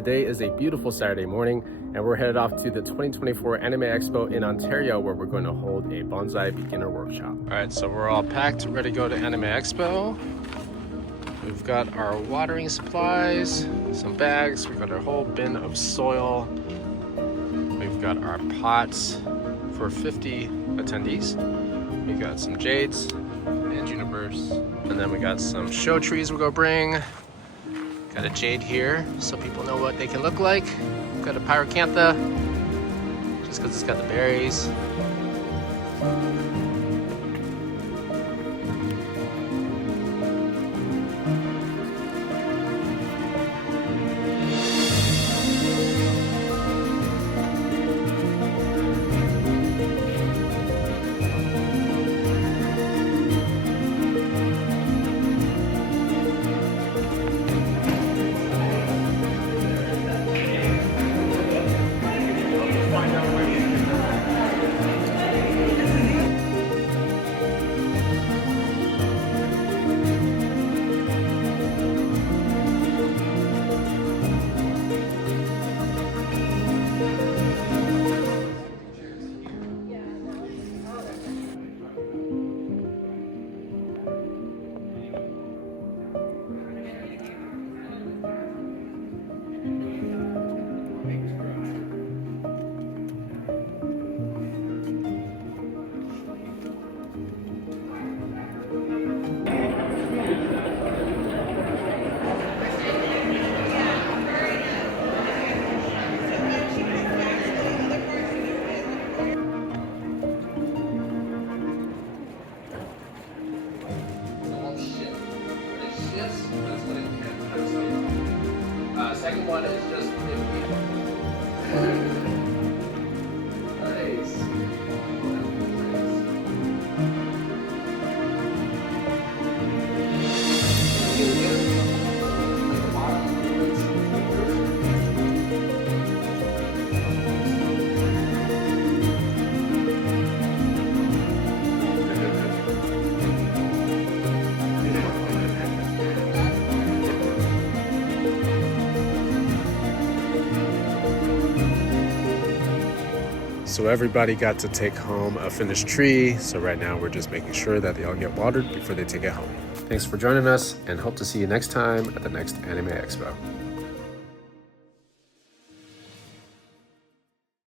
Today is a beautiful Saturday morning and we're headed off to the 2024 Anime Expo in Ontario where we're going to hold a bonsai beginner workshop. Alright, so we're all packed, ready to go to Anime Expo. We've got our watering supplies, some bags, we've got our whole bin of soil. We've got our pots for 50 attendees. We got some jades and junipers. And then we got some show trees we're gonna bring. Got a jade here so people know what they can look like. Got a pyracantha, just because it's got the berries. Second one is just 50. So everybody got to take home a finished tree. So right now we're just making sure that they all get watered before they take it home. Thanks for joining us and hope to see you next time at the next Anime Expo.